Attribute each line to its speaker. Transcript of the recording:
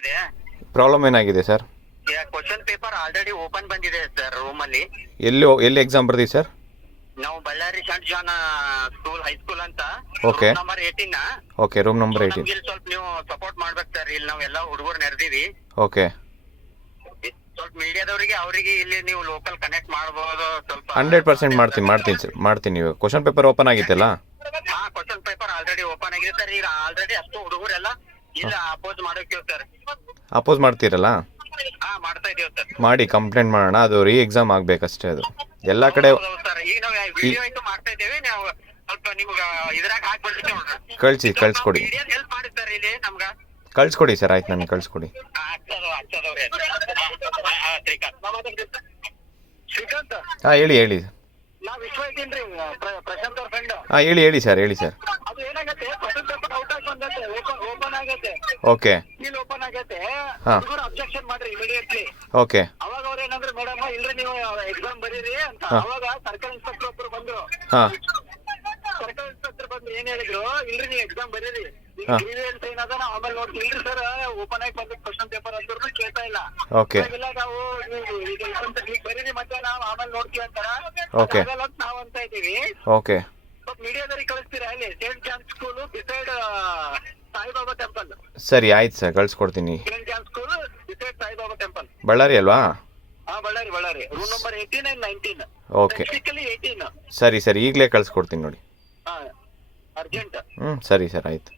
Speaker 1: ಇದೆ?
Speaker 2: ಪ್ರಾಬ್ಲಮ್ ಏನಾಗಿದೆ sir
Speaker 1: question paper already open ಬಂದಿದೆ ಸರ್ ರೂಮ್ ಅಲ್ಲಿ.
Speaker 2: ಎಲ್ಲಿ ಎಲ್ಲಿ ಎಕ್ಸಾಮ್ ಬರ್ದಿ ಸರ್
Speaker 1: ನಾವು Ballari saint John school high school ಅಂತ.
Speaker 2: Okay
Speaker 1: number eighteen
Speaker 2: okay room number eighteen
Speaker 1: ಇಲ್ಲಿ ಸ್ವಲ್ಪ ನೀವು ಸಪೋರ್ಟ್ ಮಾಡ್ಬೇಕು ಸರ್ ಇಲ್ಲಿ ನಾವು ಎಲ್ಲಾ ಹುಡುಗರು ನೆರೆದಿವಿ.
Speaker 2: ಓಕೆ
Speaker 1: ಸ್ವಲ್ಪ ಮೀಡಿಯಾದವರಿಗೆ ಅವರಿಗೆ ಇಲ್ಲಿ ನೀವು ಲೋಕಲ್ ಕನೆಕ್ಟ್ ಮಾಡಬಹುದು ಸ್ವಲ್ಪ
Speaker 2: ಹಂಡ್ರೆಡ್ ಪರ್ಸೆಂಟ್ ಮಾಡ್ತೀನಿ ಮಾಡ್ತೀನಿ ಸರ್ ಮಾಡ್ತೀನಿ. ನೀವು ಕ್ವಶನ್ ಪೇಪರ್ ಓಪನ್ ಆಗಿತ್ತಲ್ಲ?
Speaker 1: ಹಾ ಕ್ವಶನ್ ಪೇಪರ್ ಆಲ್ರೆಡಿ ಓಪನ್ ಆಗಿದೆ ಸರ್ ಈಗ ಆಲ್ರೆಡಿ ಅಷ್ಟು ಹುಡುಗರೆಲ್ಲ ಇಲ್ಲ ಅಪೋಸ್ ಮಾಡೋಕೆ ಸರ್
Speaker 2: ಅಪೋಸ್ ಮಾಡ್ತೀರಲ್ಲ?
Speaker 1: ಹಾ ಮಾಡ್ತಾ ಇದೀವಿ ಸರ್
Speaker 2: ಮಾಡಿ ಕಂಪ್ಲೇಂಟ್ ಮಾಡೋಣ ಅದು ರೀ ಎಕ್ಸಾಮ್ ಆಗ್ಬೇಕಷ್ಟೇ ಅದು. ಎಲ್ಲ ಕಡೆ
Speaker 1: ಸರ್ ಈಗ ನಾವು ವಿಡಿಯೋ ಆಯ್ತು ಮಾಡ್ತಾ ಇದ್ದೇವೆ. ನಾವು ಸ್ವಲ್ಪ ನಿಮ್ಗ ಇದ್ರಾಗ ಹಾಕ್ಬಿಡ್ತೀವಿ
Speaker 2: ಕಳಿಸಿ ಕಳಿಸ್ಕೊಡಿ.
Speaker 1: ಹೆಲ್ಪ್ ಮಾಡಿ ಸರ್ ಇಲ್ಲಿ ನಮ್ಗ.
Speaker 2: ಕಳಿಸ್ಕೊಡಿ ಸರ್ ಆಯ್ತು ನನಗೆ ಕಳಿಸ್ಕೊಡಿ.
Speaker 1: ಹಾ ಆಗ್ತದವ್ರೆ ಶ್ರೀಕಾಂತ್.
Speaker 2: ಹಾಂ ಹೇಳಿ ಹೇಳಿ.
Speaker 1: ನಾ ವಿಶ್ವ ಇದ್ದೀನ್ರಿ ಪ್ರಶಾಂತ್ ಅವ್ರ ಫ್ರೆಂಡ್
Speaker 2: ಹಾಂ ಹೇಳಿ ಹೇಳಿ ಸರ್ ಹೇಳಿ ಸರ್
Speaker 1: ಅದು ಏನಾಗತ್ತೆ? ಓಪನ್ ಆಗತ್ತೆ.
Speaker 2: ಓಕೆ
Speaker 1: ಇಲ್ಲಿ ಓಪನ್ ಆಗತ್ತೆ.
Speaker 2: ಹಾ.
Speaker 1: ಹುಡುಗರು ಅಬ್ಜೆಕ್ಷನ್ ಮಾಡ್ರಿ ಇಮಿಡಿಯೇಟ್ಲಿ
Speaker 2: ಓಕೆ
Speaker 1: ಅವಾಗ ಅವ್ರ ಏನಂದ್ರೆ ಮೇಡಮ್ ಇಲ್ರಿ ನೀವು ಎಕ್ಸಾಮ್ ಬರೀರಿ ಅಂತ.
Speaker 2: ಹಾ.
Speaker 1: ಅವಾಗ ಸರ್ಕಲ್ ಇನ್ಸ್ಪೆಕ್ಟರ್ ಒಬ್ರು ಬಂದ್ರು.
Speaker 2: ಹಾಂ.
Speaker 1: ಸರ್ಕಲ್ ಇನ್ಸ್ಪೆಕ್ಟರ್ ಬಂದು ಏನ್ ಹೇಳಿದ್ರು ಇಲ್ರಿ ನೀವು ಎಕ್ಸಾಮ್ ಬರೀರಿ.
Speaker 2: ಹಾ.
Speaker 1: ಗ್ರೀವಿಯನ್ಸ್ ಏನದ ನಾವು ಆಮೇಲೆ ನೋಡ್ತೀವಿ. ಇಲ್ರಿ ಸರ್ ಓಪನ್ ಆಗಿ ಬಂದ ಕ್ವಶನ್ ಪೇಪರ್ ಅಂದ್ರೂ ಕೇಳ್ತಾ ಇಲ್ಲ.
Speaker 2: ಓಕೆ
Speaker 1: ಇಲ್ಲ ನಾವು ನೀವು ಈಗ ಇದೊಂದು ಈಗ ಬರೀರಿ ಮತ್ತೆ ನಾವು ಆಮೇಲೆ ನೋಡ್ತೀವಿ ಅಂತಾರ.
Speaker 2: Okay.
Speaker 1: ಆಗಲ್ಲ ಅಂತ ನಾವು ಅಂತ ಇದೀವಿ
Speaker 2: ಓಕೆ
Speaker 1: ಅಲ್ಲಿ saint John school beside Saibaba temple
Speaker 2: ಸರಿ ಆಯ್ತು ಸರ್ ಕಳ್ಸ್ಕೊಡ್ತೀನಿ.
Speaker 1: Saint John school beside Saibaba temple
Speaker 2: Ballari ಅಲ್ವಾ?
Speaker 1: ಹಾ Ballari Ballari. Room number eighteen and nineteen
Speaker 2: okay
Speaker 1: technically eighteen
Speaker 2: ಸರಿ ಸರಿ ಈಗಲೇ ಕಳ್ಸ್ಕೊಡ್ತೀನಿ ನೋಡಿ.
Speaker 1: ಹಾ ಅರ್ಜೆಂಟ್
Speaker 2: ಹ್ಞೂ ಸರಿ ಸರ್ ಆಯಿತು.